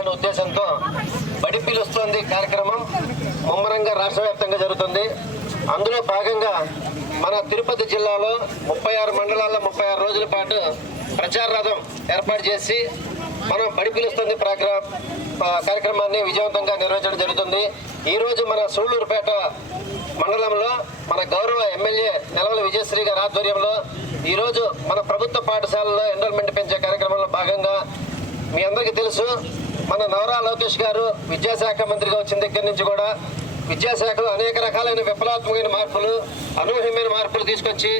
చేయాలనే ఉద్దేశంతో బడి పిలుస్తోంది కార్యక్రమం ముమ్మరంగా రాష్ట్ర వ్యాప్తంగా జరుగుతుంది. అందులో భాగంగా మన తిరుపతి జిల్లాలో 36 మండలాల్లో 36 రోజుల పాటు ప్రచార రథం ఏర్పాటు చేసి మనం బడి పిలుస్తుంది కార్యక్రమాన్ని విజయవంతంగా నిర్వహించడం జరుగుతుంది. ఈరోజు మన సూళ్లూరుపేట మండలంలో మన గౌరవ ఎమ్మెల్యే నెలవల విజయశ్రీ గారి ఆధ్వర్యంలో ఈరోజు మన ప్రభుత్వ పాఠశాలలో ఎన్రోల్మెంట్ పెంచే కార్యక్రమంలో భాగంగా మీ అందరికీ తెలుసు, మన నవరా లోకేష్ గారు విద్యాశాఖ మంత్రిగా వచ్చిన దగ్గర నుంచి కూడా విద్యాశాఖలో అనేక రకాలైన విప్లవాత్మకమైన మార్పులు, అనూహ్యమైన మార్పులు తీసుకొచ్చి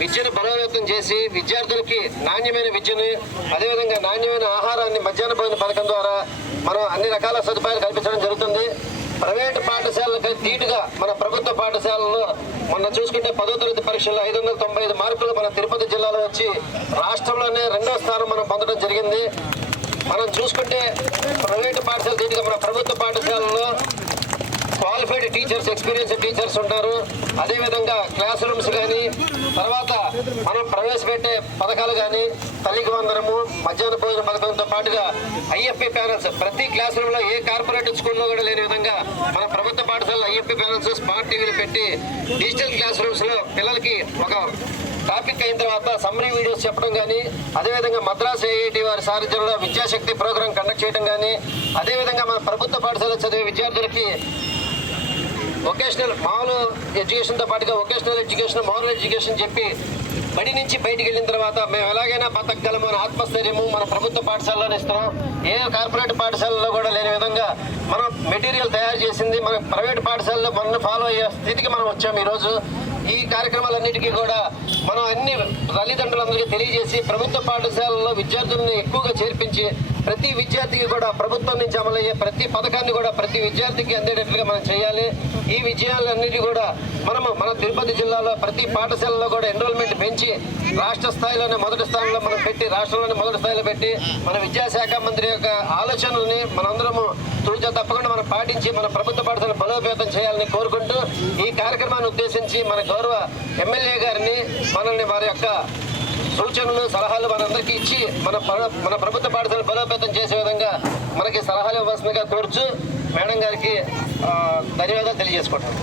విద్యను బలోపేతం చేసి విద్యార్థులకి నాణ్యమైన విద్యను, అదేవిధంగా నాణ్యమైన ఆహారాన్ని మధ్యాహ్న భోజన పథకం ద్వారా మనం అన్ని రకాల సదుపాయాలు కల్పించడం జరుగుతుంది. ప్రైవేటు పాఠశాలలకు ధీటుగా మన ప్రభుత్వ పాఠశాలలో మొన్న చూసుకుంటే 10వ తరగతి పరీక్షల్లో 595 మార్కులు మన తిరుపతి జిల్లాలో వచ్చి రాష్ట్రంలోనే 2వ స్థానం మనం పొందడం జరిగింది. మనం చూసుకుంటే ప్రైవేటు పాఠశాల ధీటుగా మన ప్రభుత్వ పాఠశాలలో క్వాలిఫైడ్ టీచర్స్, ఎక్స్పీరియన్స్ టీచర్స్ ఉంటారు. అదేవిధంగా క్లాస్ రూమ్స్ కానీ, తర్వాత మనం ప్రవేశపెట్టే పథకాలు కానీ తల్లికి వందనము, మధ్యాహ్న భోజన పథకంతో పాటుగా ఐఎఫ్పి ప్యానల్స్ ప్రతి క్లాస్ రూమ్లో ఏ కార్పొరేట్ స్కూల్లో కూడా లేని విధంగా మన ప్రభుత్వ పాఠశాలలో ఐఎఫ్పి ప్యానల్స్, స్మార్ట్ టీవీలు పెట్టి డిజిటల్ క్లాస్ రూమ్స్లో పిల్లలకి ఒక టాపిక్ అయిన తర్వాత సమ్మరీ వీడియోస్ చెప్పడం కానీ, అదేవిధంగా మద్రాసు ఐఐటి వారి సారథ్యంలో విద్యాశక్తి ప్రోగ్రాం కండక్ట్ చేయడం కానీ, అదేవిధంగా మన ప్రభుత్వ పాఠశాలలో చదివే విద్యార్థులకి వొకేషనల్ మామూలు ఎడ్యుకేషన్తో పాటుగా వొకేషనల్ ఎడ్యుకేషన్, మోరల్ ఎడ్యుకేషన్ చెప్పి బడి నుంచి బయటికి వెళ్ళిన తర్వాత మేము ఎలాగైనా బతకగలము అనే ఆత్మస్థైర్యము మన ప్రభుత్వ పాఠశాలలోనే ఇస్తున్నాం. ఏ కార్పొరేట్ పాఠశాలలో కూడా లేని విధంగా మనం మెటీరియల్ తయారు చేసింది మన ప్రైవేట్ పాఠశాలలో మనం ఫాలో అయ్యే స్థితికి మనం వచ్చాము. ఈరోజు ఈ కార్యక్రమాలన్నిటికీ కూడా మనం అన్ని తల్లిదండ్రులందరికీ తెలియజేసి ప్రభుత్వ పాఠశాలలో విద్యార్థులను ఎక్కువగా చేర్పించి ప్రతి విద్యార్థికి కూడా ప్రభుత్వం నుంచి అమలయ్యే ప్రతి పథకాన్ని కూడా ప్రతి విద్యార్థికి అందేటట్లుగా మనం చేయాలి. ఈ విజయాలన్నిటి కూడా మనము మన తిరుపతి జిల్లాలో ప్రతి పాఠశాలలో కూడా ఎన్రోల్మెంట్ పెంచి రాష్ట్ర స్థాయిలోనే మొదటి స్థానంలో మనం పెట్టి, రాష్ట్రంలోనే మొదటి స్థాయిలో పెట్టి మన విద్యాశాఖ మంత్రి యొక్క ఆలోచనల్ని మనందరము తూచా తప్పకుండా మనం పాటించి మన ప్రభుత్వ పాఠశాలను బలోపేతం చేయాలని కోరుకుంటూ ఈ కార్యక్రమాన్ని ఉద్దేశించి మన గౌరవ ఎమ్మెల్యే గారిని మనల్ని వారి యొక్క సూచనలు, సలహాలు మనందరికీ ఇచ్చి మన ప్రభుత్వ పాఠశాలను బలోపేతం చేసే విధంగా మనకి సలహాలు ఇవ్వాల్సిందిగా కోరుచు మేడం గారికి ధన్యవాదాలు తెలియజేసుకుంటాం.